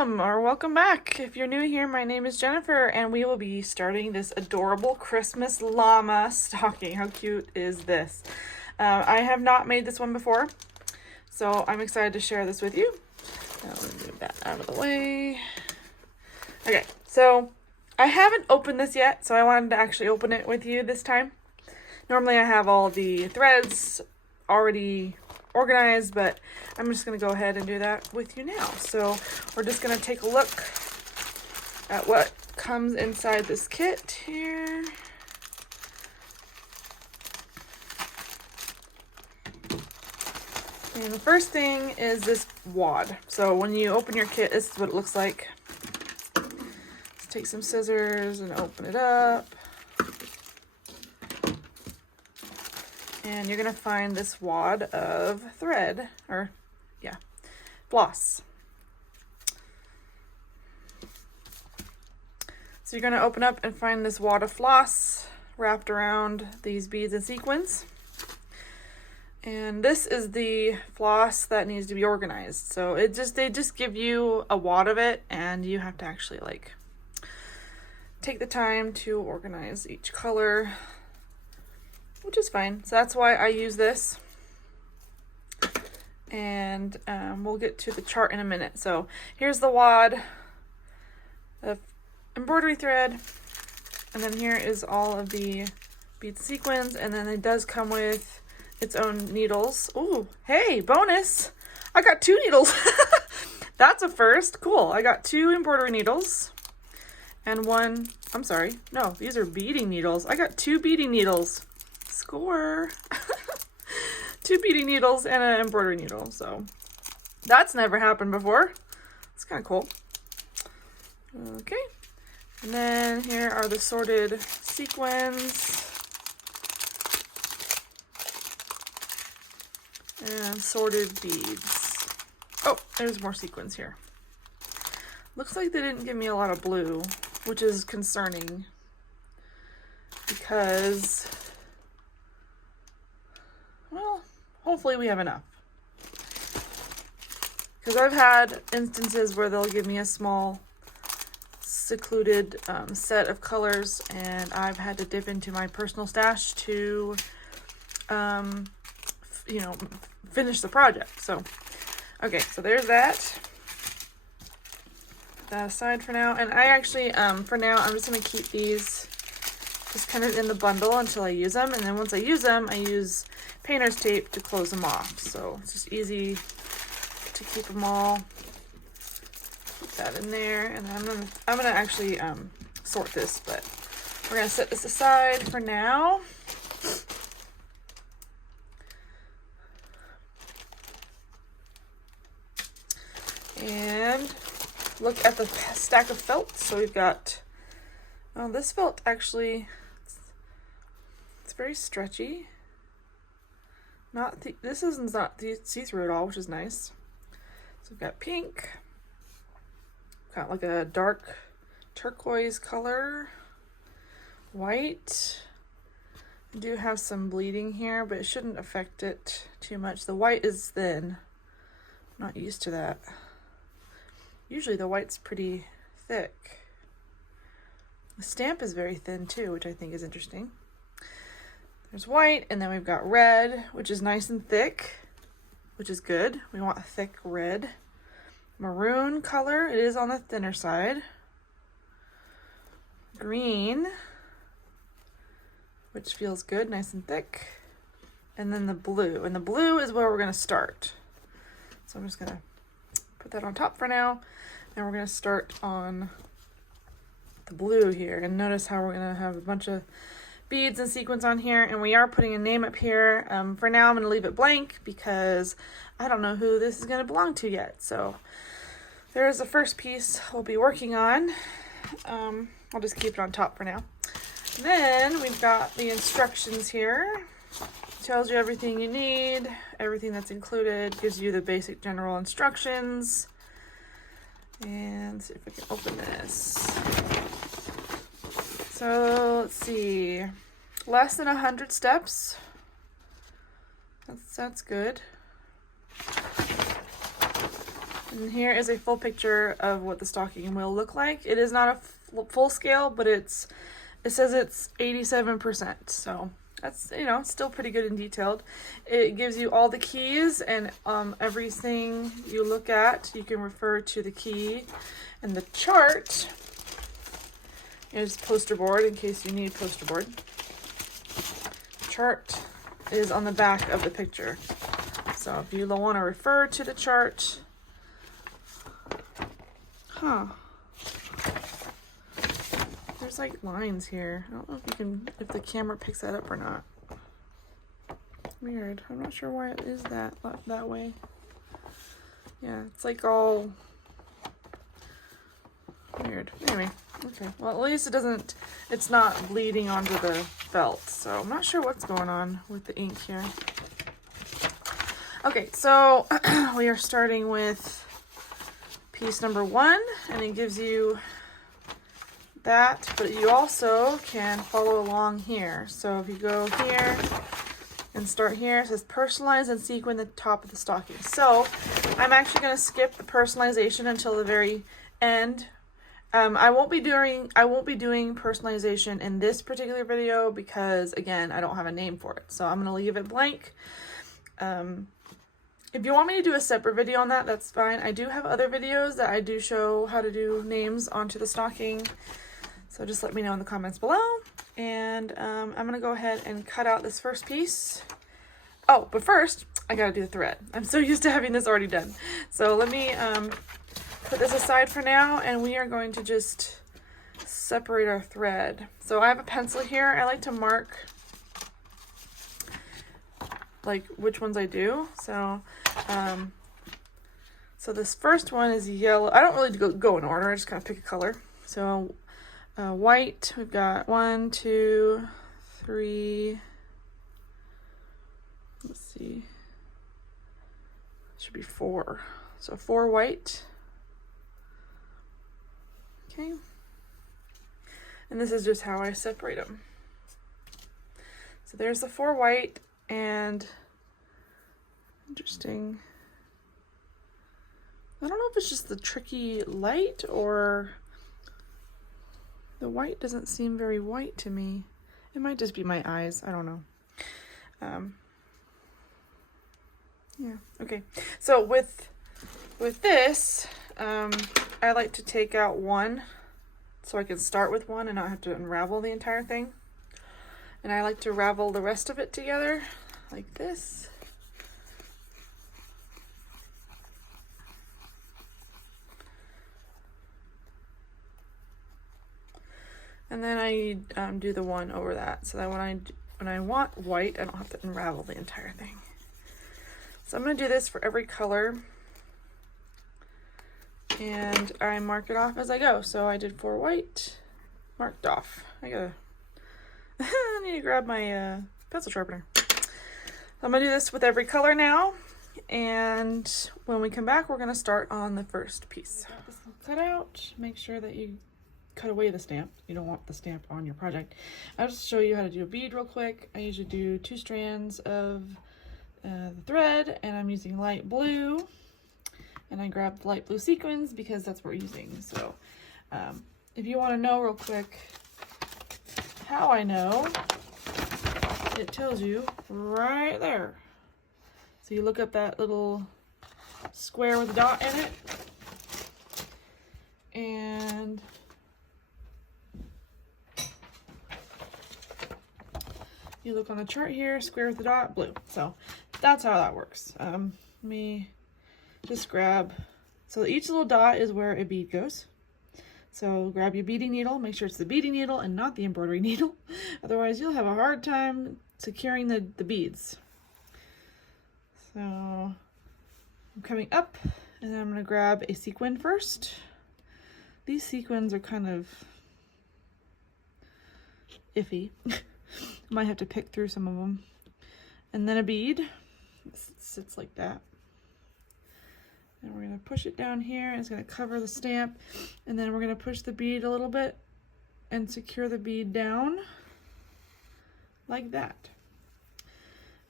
Welcome back. If you're new here, my name is Jennifer and we will be starting this adorable Christmas llama stocking. How cute is this? I have not made this one before, so I'm excited to share this with you. Now let me move that out of the way. Okay, so I haven't opened this yet, so I wanted to actually open it with you this time. Normally I have all the threads already organized, but I'm just going to go ahead and do that with you now. So we're just going to take a look at what comes inside this kit here. And the first thing is this wad. So when you open your kit, this is what it looks like. Let's take some scissors and open it up. And you're going to find this wad of thread, floss. So you're going to open up and find this wad of floss wrapped around these beads and sequins. And this is the floss that needs to be organized. So they just give you a wad of it, and you have to actually take the time to organize each color, which is fine. So that's why I use this. And we'll get to the chart in a minute. So here's the wad of embroidery thread. And then here is all of the bead sequins. And then it does come with its own needles. Ooh, hey, bonus! I got 2 needles. That's a first. Cool. I got 2 embroidery needles. And one, I'm sorry. No, these are beading needles. I got 2 beading needles. Score. 2 beading needles and an embroidery needle. So that's never happened before. It's kind of cool. Okay. And then here are the sorted sequins. And sorted beads. Oh, there's more sequins here. Looks like they didn't give me a lot of blue, which is concerning. Because, well, hopefully we have enough. Because I've had instances where they'll give me a small, secluded set of colors, and I've had to dip into my personal stash to, finish the project. So, okay, so there's that. Put that aside for now. And I actually, for now, I'm just going to keep these just kind of in the bundle until I use them. And then once I use them, I use painter's tape to close them off. So it's just easy to keep them all. Put that in there. And then I'm gonna actually sort this, but we're gonna set this aside for now. And look at the stack of felt. So we've got, this felt actually, it's very stretchy. This is not see-through at all, which is nice. So we've got pink, got like a dark turquoise color, white. I do have some bleeding here, but it shouldn't affect it too much. The white is thin. I'm not used to that. Usually the white's pretty thick. The stamp is very thin too, which I think is interesting. There's white, and then we've got red, which is nice and thick, which is good. We want a thick red. Maroon color, it is on the thinner side. Green, which feels good, nice and thick. And then the blue, and the blue is where we're gonna start. So I'm just gonna put that on top for now, and we're gonna start on the blue here. And notice how we're gonna have a bunch of beads and sequins on here, and we are putting a name up here. For now I'm going to leave it blank because I don't know who this is going to belong to yet. So there's the first piece we'll be working on. I'll just keep it on top for now. Then we've got the instructions here. Tells you everything you need, everything that's included, gives you the basic general instructions. And see if we can open this. So let's see, less than 100 steps. That's good. And here is a full picture of what the stocking will look like. It is not a full scale, but it says it's 87%. So that's, you know, still pretty good and detailed. It gives you all the keys, and everything you look at, you can refer to the key. And the chart is poster board in case you need poster board. Chart is on the back of the picture. So if you want to refer to the chart, there's like lines here. I don't know if the camera picks that up or not. Weird. I'm not sure why it is that way. Yeah, it's like all weird. Anyway, okay. Well, at least it's not bleeding onto the felt. So I'm not sure what's going on with the ink here. Okay, so we are starting with piece number 1, and it gives you that, but you also can follow along here. So if you go here and start here, it says personalize and sequin the top of the stocking. So I'm actually going to skip the personalization until the very end. I won't be doing personalization in this particular video because, again, I don't have a name for it. So I'm going to leave it blank. If you want me to do a separate video on that, that's fine. I do have other videos that I do show how to do names onto the stocking. So just let me know in the comments below. And I'm going to go ahead and cut out this first piece. Oh, but first, I got to do the thread. I'm so used to having this already done. So let me put this aside for now, and we are going to just separate our thread. So I have a pencil here. I like to mark like which ones I do. So so this first one is yellow. I don't really go in order. I just kind of pick a color. So white, we've got 1, 2, 3. Let's see. Should be 4. So 4 white. Okay. And this is just how I separate them. So there's the 4 white, and interesting. I don't know if it's just the tricky light or the white doesn't seem very white to me. It might just be my eyes. I don't know. Yeah. Okay. So with this, I like to take out 1 so I can start with 1 and not have to unravel the entire thing. And I like to ravel the rest of it together like this. And then I do the 1 over that, so that when I want white, I don't have to unravel the entire thing. So I'm going to do this for every color, and I mark it off as I go. So I did 4 white, marked off. I need to grab my pencil sharpener. I'm going to do this with every color now, and when we come back, we're going to start on the first piece. Cut out, make sure that you cut away the stamp. You don't want the stamp on your project. I'll just show you how to do a bead real quick. I usually do 2 strands of the thread, and I'm using light blue, and I grabbed light blue sequins because that's what we're using. So if you want to know real quick how I know, it tells you right there. So you look up that little square with a dot in it, and you look on the chart here, square with the dot, blue. So that's how that works. Let me just grab, so each little dot is where a bead goes. So grab your beading needle, make sure it's the beading needle and not the embroidery needle. Otherwise you'll have a hard time securing the beads. So I'm coming up, and then I'm gonna grab a sequin first. These sequins are kind of iffy. Might have to pick through some of them. And then a bead. It sits like that. And we're going to push it down here, and it's going to cover the stamp. And then we're going to push the bead a little bit and secure the bead down like that.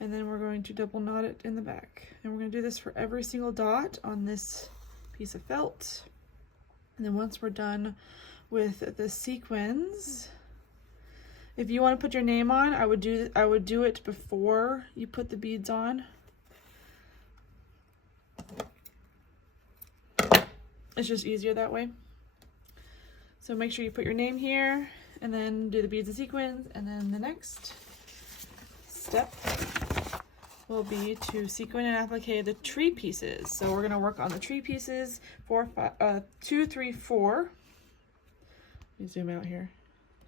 And then we're going to double knot it in the back. And we're going to do this for every single dot on this piece of felt. And then once we're done with the sequins, if you want to put your name on, I would do it before you put the beads on. It's just easier that way. So make sure you put your name here and then do the beads and sequins, and then the next step will be to sequin and applique the tree pieces. So we're going to work on the tree pieces 2, 3, 4. Let me zoom out here.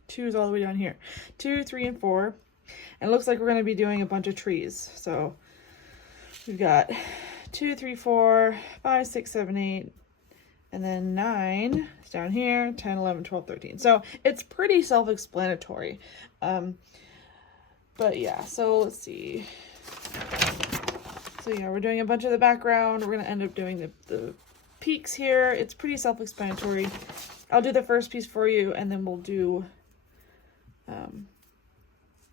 2 is all the way down here. 2, 3, and 4. And it looks like we're going to be doing a bunch of trees. So we've got 2, 3, 4, 5, 6, 7, 8, and then 9 is down here, 10, 11, 12, 13. So it's pretty self-explanatory. But yeah, so let's see. So yeah, we're doing a bunch of the background. We're going to end up doing the peaks here. It's pretty self-explanatory. I'll do the first piece for you, and then we'll do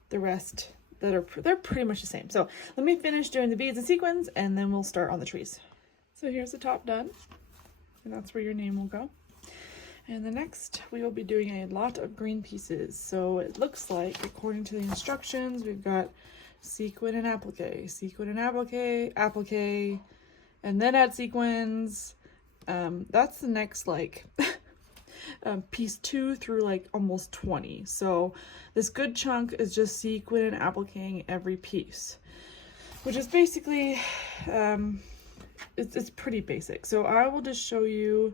the rest they're pretty much the same. So let me finish doing the beads and sequins, and then we'll start on the trees. So here's the top done, and that's where your name will go. And the next, we will be doing a lot of green pieces. So it looks like, according to the instructions, we've got sequin and applique, applique, and then add sequins. That's the next, like, piece 2 through like almost 20. So this good chunk is just sequin and appliquing every piece, which is basically, it's pretty basic. So I will just show you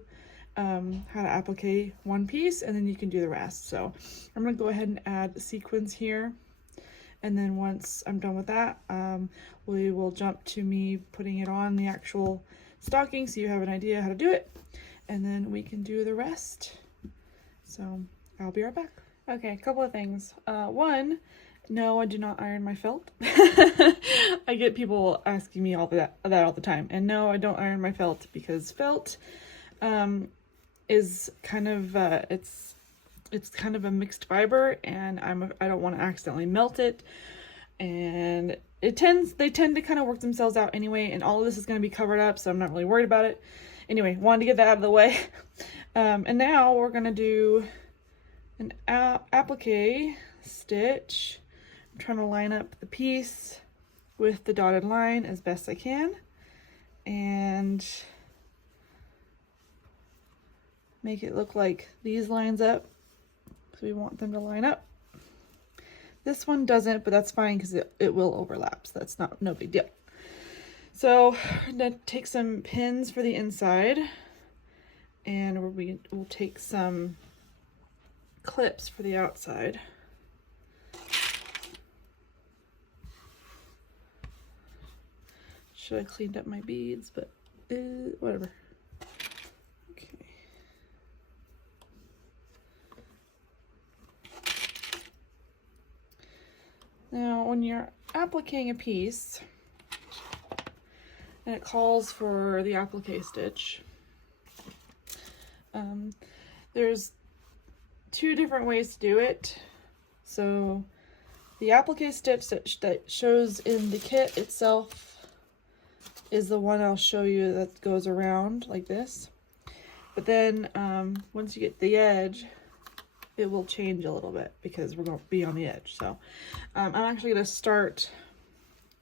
how to applique one piece, and then you can do the rest. So I'm going to go ahead and add sequins here, and then once I'm done with that, we will jump to me putting it on the actual stocking so you have an idea how to do it, and then we can do the rest. So I'll be right back. Okay, a couple of things. One, no, I do not iron my felt. I get people asking me all that all the time, and no, I don't iron my felt because felt is kind of it's kind of a mixed fiber, and I don't want to accidentally melt it, and they tend to kind of work themselves out anyway, and all of this is going to be covered up, so I'm not really worried about it. Anyway, wanted to get that out of the way. And now we're going to do an applique stitch. I'm trying to line up the piece with the dotted line as best I can, and make it look like these lines up. So we want them to line up. This one doesn't, but that's fine because it will overlap, so that's no big deal. So I'm going to take some pins for the inside, and we'll take some clips for the outside. Should have cleaned up my beads, but whatever. Okay. Now, when you're appliquing a piece, and it calls for the applique stitch, there's 2 different ways to do it. So the applique stitch that shows in the kit itself is the one I'll show you that goes around like this. But then once you get to the edge, it will change a little bit because we're going to be on the edge. So I'm actually going to start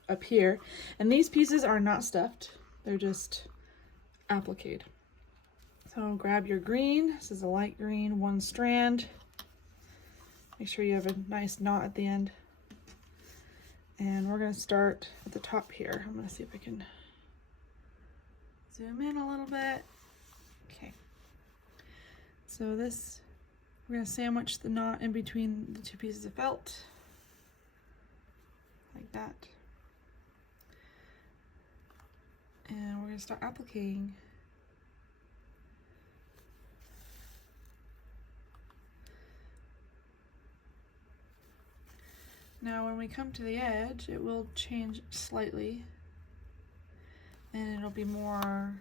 up here, and these pieces are not stuffed, they're just appliqued. So grab your green. This is a light green, 1 strand. Make sure you have a nice knot at the end, and we're going to start at the top here. I'm going to see if I can zoom in a little bit. Okay, so this, we're going to sandwich the knot in between the 2 pieces of felt like that. And we're going to start appliquing. Now when we come to the edge, it will change slightly, and it'll be more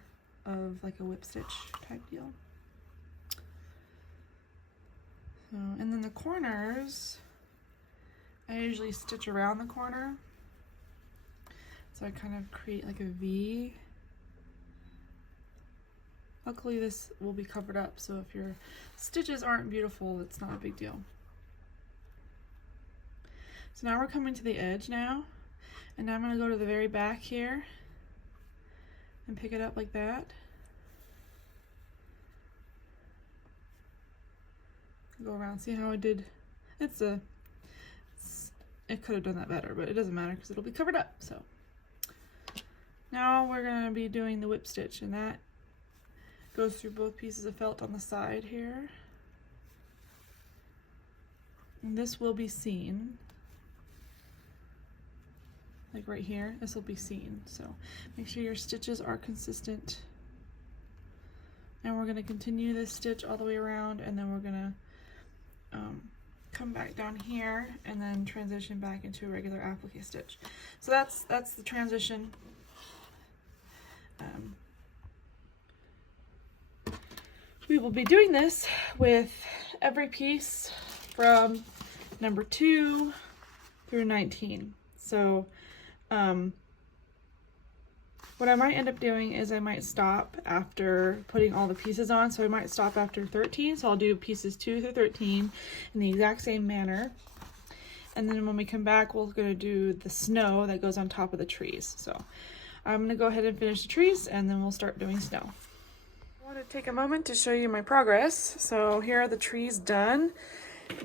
of like a whip stitch type deal. So, and then the corners, I usually stitch around the corner. So I kind of create like a V, Luckily this will be covered up, so if your stitches aren't beautiful, it's not a big deal. So now we're coming to the edge now, and now I'm going to go to the very back here and pick it up like that. Go around, see how I did? It could have done that better, but it doesn't matter because it'll be covered up. So now we're going to be doing the whip stitch, and that goes through both pieces of felt on the side here. And this will be seen. Like right here, this will be seen. So make sure your stitches are consistent. And we're going to continue this stitch all the way around, and then we're going to come back down here and then transition back into a regular applique stitch. So that's the transition. We will be doing this with every piece from number 2 through 19. So what I might end up doing is I might stop after putting all the pieces on. So I might stop after 13. So I'll do pieces 2 through 13 in the exact same manner. And then when we come back, we're going to do the snow that goes on top of the trees. So I'm going to go ahead and finish the trees, and then we'll start doing snow. I want to take a moment to show you my progress. So here are the trees done.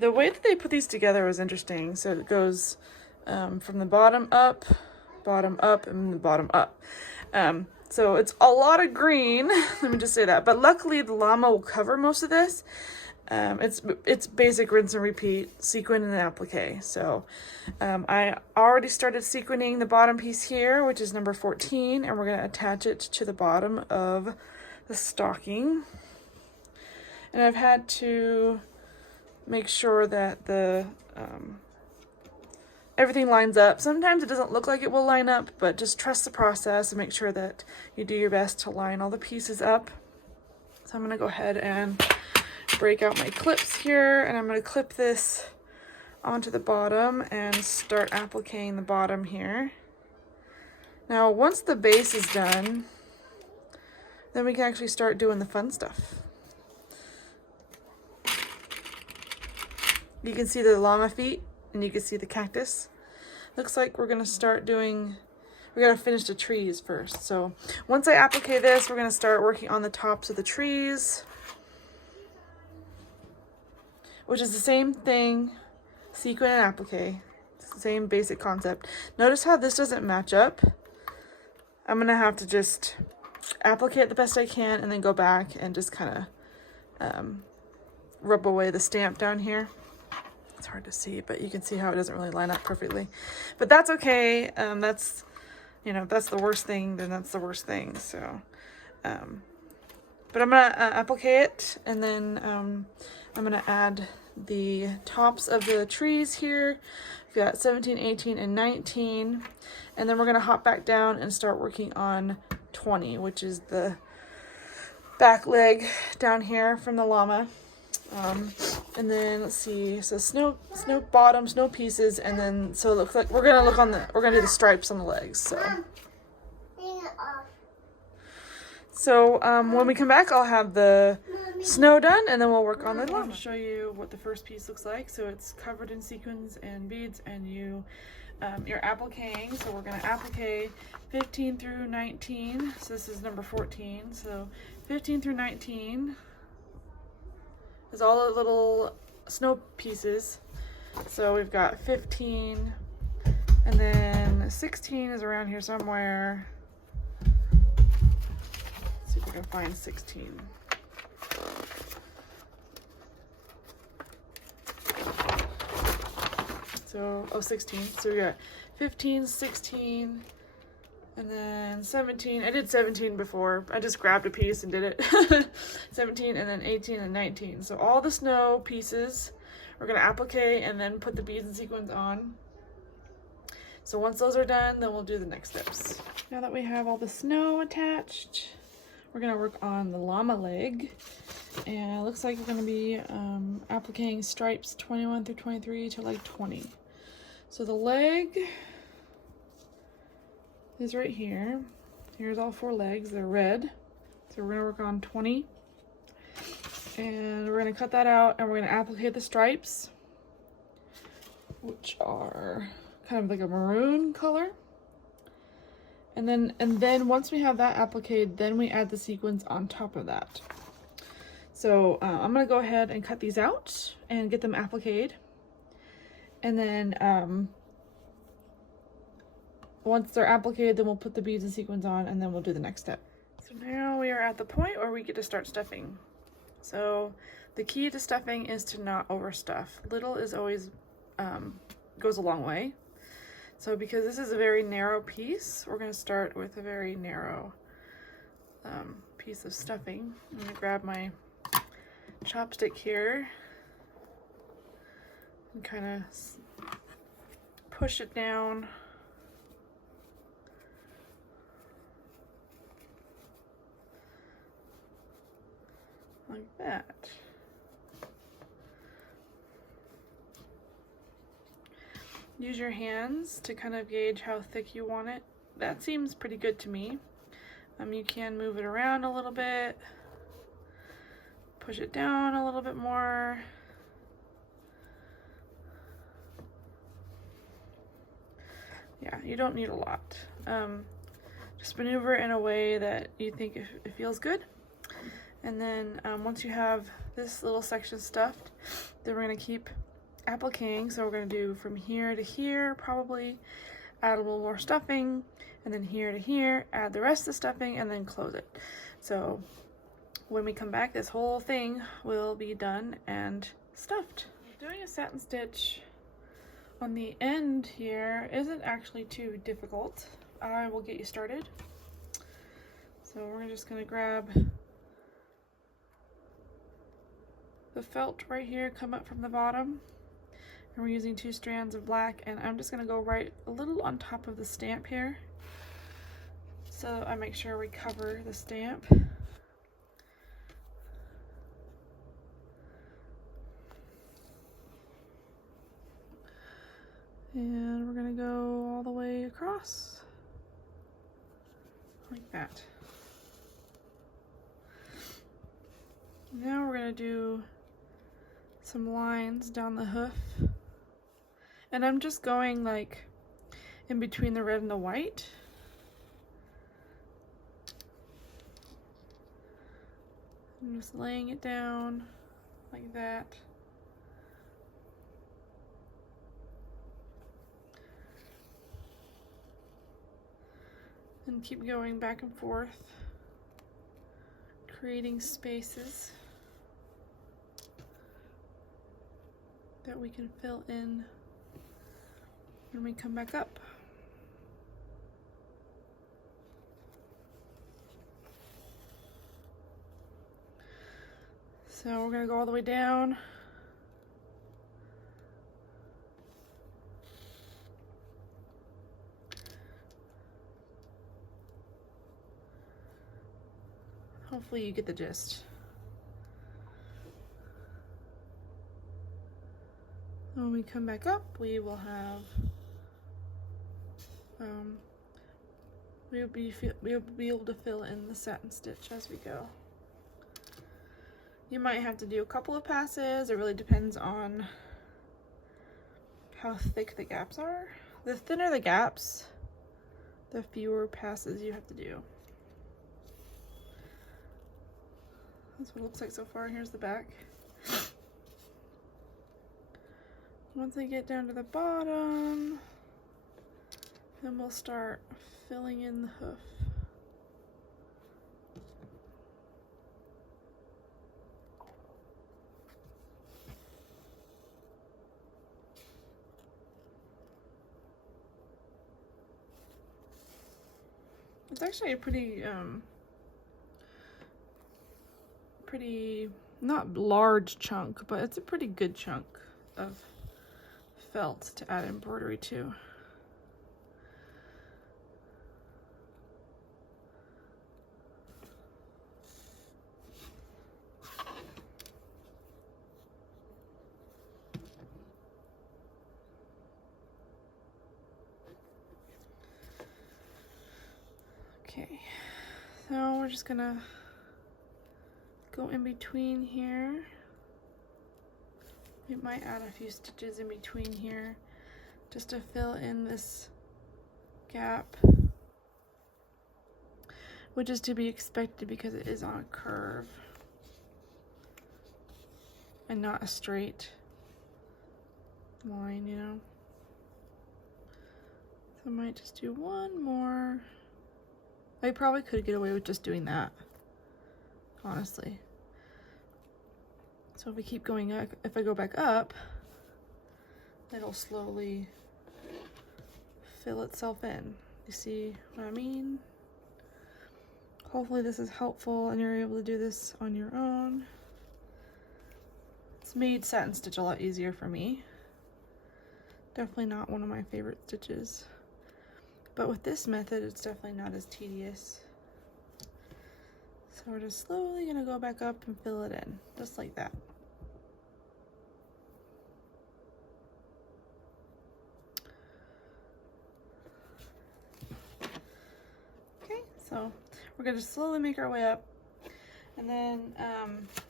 The way that they put these together was interesting. So it goes from the bottom up, and the bottom up. So it's a lot of green, let me just say that, but luckily the llama will cover most of this. It's basic rinse and repeat, sequin and applique. So I already started sequining the bottom piece here, which is number 14, and we're going to attach it to the bottom of the stocking. And I've had to make sure that the everything lines up. Sometimes it doesn't look like it will line up, but just trust the process and make sure that you do your best to line all the pieces up. So I'm going to go ahead and break out my clips here, and I'm going to clip this onto the bottom and start appliquing the bottom here. Now once the base is done, then we can actually start doing the fun stuff. You can see the llama feet, and you can see the cactus. Looks like we're gonna start doing, we gotta finish the trees first. So once I applique this, we're gonna start working on the tops of the trees, which is the same thing, sequin and applique. It's the same basic concept. Notice how this doesn't match up. I'm gonna have to just applique it the best I can and then go back and just kind of rub away the stamp down here. It's hard to see, but you can see how it doesn't really line up perfectly. But that's okay. That's, you know, if that's the worst thing, then that's the worst thing. So, but I'm gonna applique it, and then I'm gonna add the tops of the trees here. We've got 17, 18, and 19, and then we're gonna hop back down and start working on 20, which is the back leg down here from the llama. And then let's see, so snow bottom, snow pieces, and then so it looks like we're gonna do the stripes on the legs. So when we come back, I'll have the snow done, and then we'll work on the llama. I'll show you what the first piece looks like. So it's covered in sequins and beads, and you're appliquing. So we're gonna applique 15 through 19. So this is number 14. So 15 through 19 is all the little snow pieces. So we've got 15, and then 16 is around here somewhere. Let's see if I can find 16. So, 16. So we got 15, 16, and then 17. I did 17 before. I just grabbed a piece and did it. 17, and then 18 and 19. So all the snow pieces, we're going to applique and then put the beads and sequins on. So once those are done, then we'll do the next steps. Now that we have all the snow attached, we're going to work on the llama leg. And it looks like we're going to be appliquing stripes 21 through 23 to like 20. So the leg is right here. Here's all 4 legs. They're red. So we're gonna work on 20. And we're gonna cut that out and we're gonna applique the stripes, which are kind of like a maroon color. And then once we have that appliqued, then we add the sequins on top of that. So I'm gonna go ahead and cut these out and get them appliqued. And then once they're appliqued, then we'll put the beads and sequins on, and then we'll do the next step. So now we are at the point where we get to start stuffing. So the key to stuffing is to not overstuff. Little is always goes a long way. So because this is a very narrow piece, we're going to start with a very narrow piece of stuffing. I'm going to grab my chopstick here and kind of push it down. Like that. Use your hands to kind of gauge how thick you want it. That seems pretty good to me. You can move it around a little bit, push it down a little bit more. Yeah, you don't need a lot. Just maneuver in a way that you think it feels good. And then once you have this little section stuffed, then we're going to keep appliquing. So we're going to do from here to here, probably add a little more stuffing, and then here to here, add the rest of the stuffing, and then close it. So when we come back, this whole thing will be done and stuffed. Doing a satin stitch on the end here isn't actually too difficult. I will get you started. So we're just going to grab the felt right here, come up from the bottom, and we're using 2 strands of black, and I'm just going to go right a little on top of the stamp here, so I make sure we cover the stamp. And we're going to go all the way across like that. Now we're going to do some lines down the hoof, and I'm just going like in between the red and the white. I'm just laying it down like that. And keep going back and forth, creating spaces that we can fill in when we come back up. So we're going to go all the way down. Hopefully you get the gist. When we come back up, we will have we'll be able to fill in the satin stitch as we go. You might have to do a couple of passes. It really depends on how thick the gaps are. The thinner the gaps, the fewer passes you have to do. That's what it looks like so far. Here's the back. Once I get down to the bottom, then we'll start filling in the hoof. It's actually a pretty not large chunk, but it's a pretty good chunk of felt to add embroidery to. Okay, so we're just gonna go in between here. We might add a few stitches in between here just to fill in this gap, which is to be expected because it is on a curve and not a straight line, you know. So I might just do one more. I probably could get away with just doing that, honestly. So if we keep going up, if I go back up, it'll slowly fill itself in. You see what I mean? Hopefully this is helpful and you're able to do this on your own. It's made satin stitch a lot easier for me. Definitely not one of my favorite stitches. But with this method, it's definitely not as tedious. So we're just slowly gonna go back up and fill it in, just like that. Okay, so we're gonna slowly make our way up. And then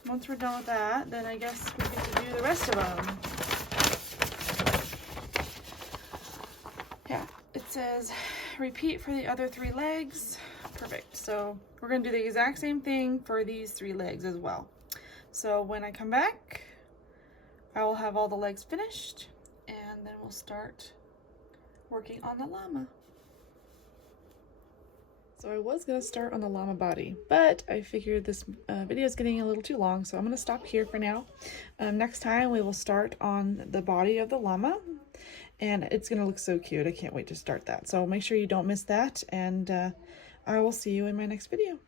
once we're done with that, then I guess we get to do the rest of them. Yeah, it says repeat for the other 3 legs. Perfect. So we're going to do the exact same thing for these 3 legs as well. So when I come back, I will have all the legs finished, and then we'll start working on the llama. So I was going to start on the llama body, but I figured this video is getting a little too long, so I'm going to stop here for now. Next time we will start on the body of the llama, and it's going to look so cute. I can't wait to start that. So make sure you don't miss that, and I will see you in my next video.